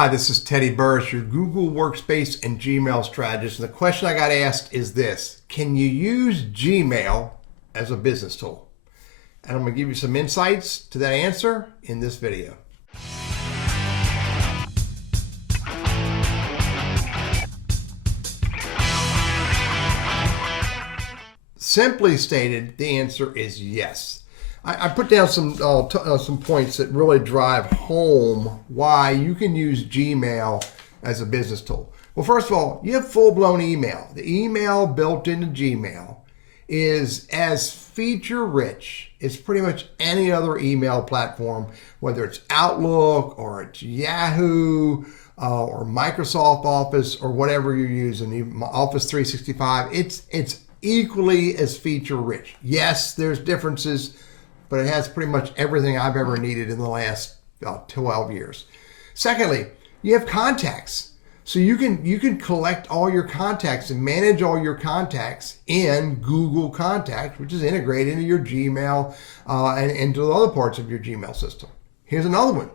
Hi, this is Teddy Burris, your Google Workspace and Gmail strategist. And the question I got asked is this: can you use Gmail as a business tool? And I'm going to give you some insights to that answer in this video. Simply stated, the answer is yes. I put down some points that really drive home why you can use Gmail as a business tool. Well, first of all, you have full-blown email. The email built into Gmail is as feature-rich as pretty much any other email platform, whether it's Outlook or it's Yahoo or Microsoft Office or whatever you're using, even Office 365. It's equally as feature-rich. Yes, there's differences, but it has pretty much everything I've ever needed in the last 12 years. Secondly, you have contacts. So you can collect all your contacts and manage all your contacts in Google Contacts, which is integrated into your Gmail and into the other parts of your Gmail system. Here's another one.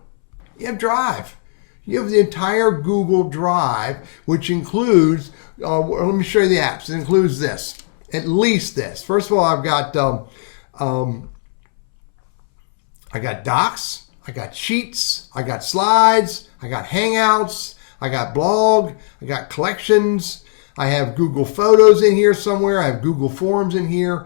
You have Drive. You have the entire Google Drive, which includes, let me show you the apps. It includes this, at least this. First of all, I've got I got Docs, I got Sheets, I got Slides, I got Hangouts, I got Blog, I got Collections, I have Google Photos in here somewhere, I have Google Forms in here.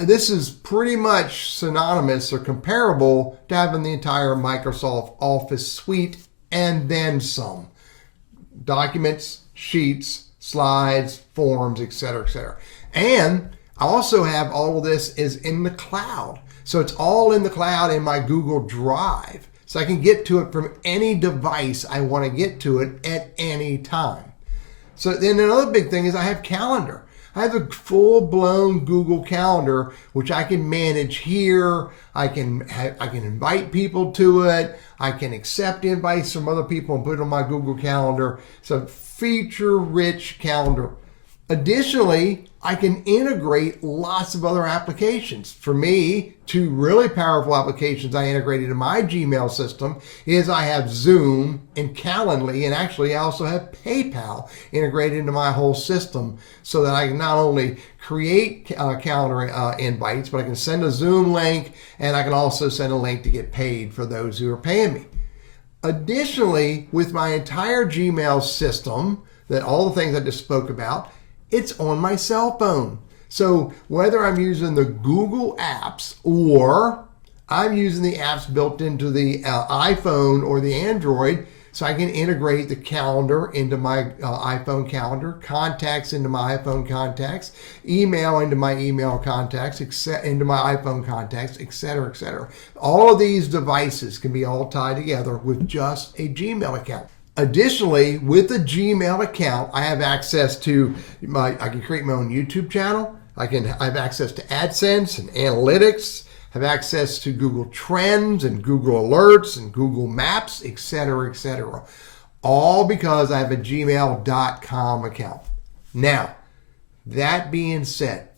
This is pretty much synonymous or comparable to having the entire Microsoft Office suite and then some. Documents, Sheets, Slides, Forms, etc., etc. And I also have all of this is in the cloud. So it's all in the cloud in my Google Drive. So I can get to it from any device I want to get to it at any time. So then another big thing is I have Calendar. I have a full-blown Google Calendar, which I can manage here. I can invite people to it. I can accept invites from other people and put it on my Google Calendar. So feature-rich calendar. Additionally, I can integrate lots of other applications. For me, two really powerful applications I integrated in my Gmail system is I have Zoom and Calendly, and actually I also have PayPal integrated into my whole system so that I can not only create calendar invites, but I can send a Zoom link, and I can also send a link to get paid for those who are paying me. Additionally, with my entire Gmail system, that all the things I just spoke about, it's on my cell phone. So whether I'm using the Google apps or I'm using the apps built into the iPhone or the Android, so I can integrate the calendar into my iPhone calendar, contacts into my iPhone contacts, email into my email contacts, into my iPhone contacts, etc., etc. All of these devices can be all tied together with just a Gmail account. Additionally, with a Gmail account, I have access to I can create my own YouTube channel. I have access to AdSense and analytics. I have access to Google Trends and Google Alerts and Google Maps, etc., etc. All because I have a gmail.com account. Now, that being said,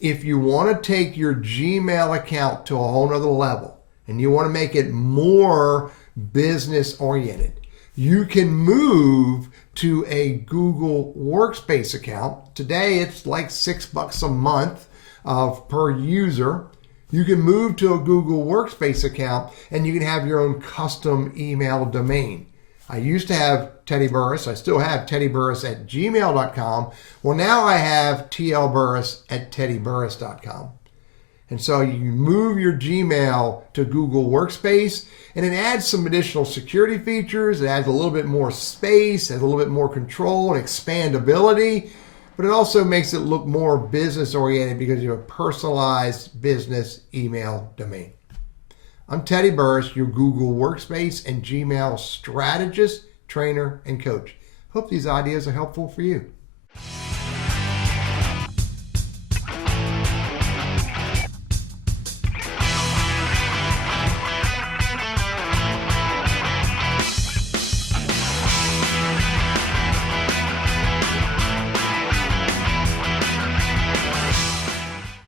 if you want to take your Gmail account to a whole nother level and you want to make it more business oriented, you can move to a Google Workspace account. Today, it's like $6 a month per user. You can move to a Google Workspace account and you can have your own custom email domain. I used to have Teddy Burris. I still have teddyburris@gmail.com. Well, now I have tlburris@teddyburris.com. And so you move your Gmail to Google Workspace, and it adds some additional security features. It adds a little bit more space, adds a little bit more control and expandability, but it also makes it look more business oriented because you have a personalized business email domain. I'm Teddy Burris, your Google Workspace and Gmail strategist, trainer, and coach. Hope these ideas are helpful for you.